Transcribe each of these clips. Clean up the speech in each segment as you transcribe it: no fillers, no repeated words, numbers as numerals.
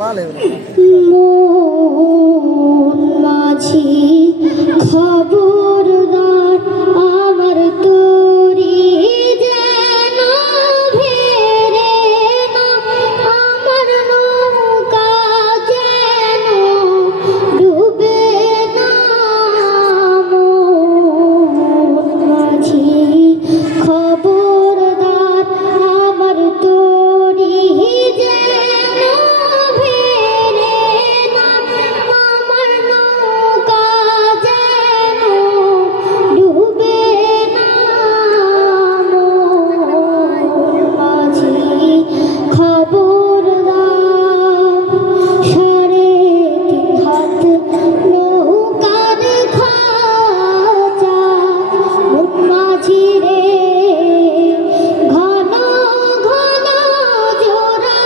মন মাঝি খবরদার আমার তোরি যেন ভেরে না, আমার নৌকা যেন ডুবে না। মন মাঝি খবরদার আমার তোরি যেন ভেরে না, আমার নৌকা যেন ডুবে না। মন মাঝি খবরদার, সাড়ে 3 হাত নৌকার খাঁচা। মন মাঝি রে ঘন ঘন জোড়া,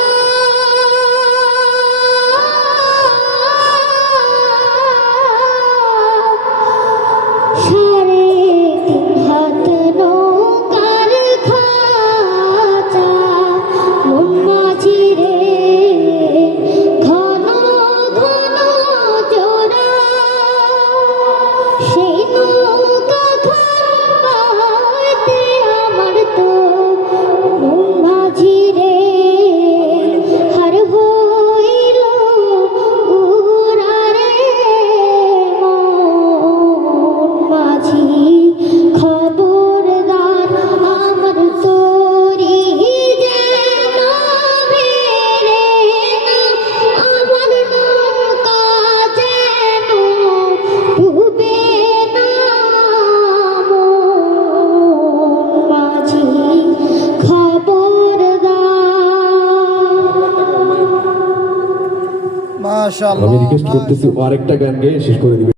সাড়ে 3 হাত নৌকার খাঁচা। মন মাঝি রে ঘন ঘন জোড়া, সেই নৌকা খাবাতে আমার তো মন মাঝি রে হার হইল উড়ারে। মন মাঝি খবরদার আমার তোরি যেন ভেরে না, আমার নৌকা যেন ডুবে না। মন মাঝি খবরদার। আমি রিকোয়েস্ট করতেছি ও আরেকটা গান গেয়ে শেষ করে দিবে।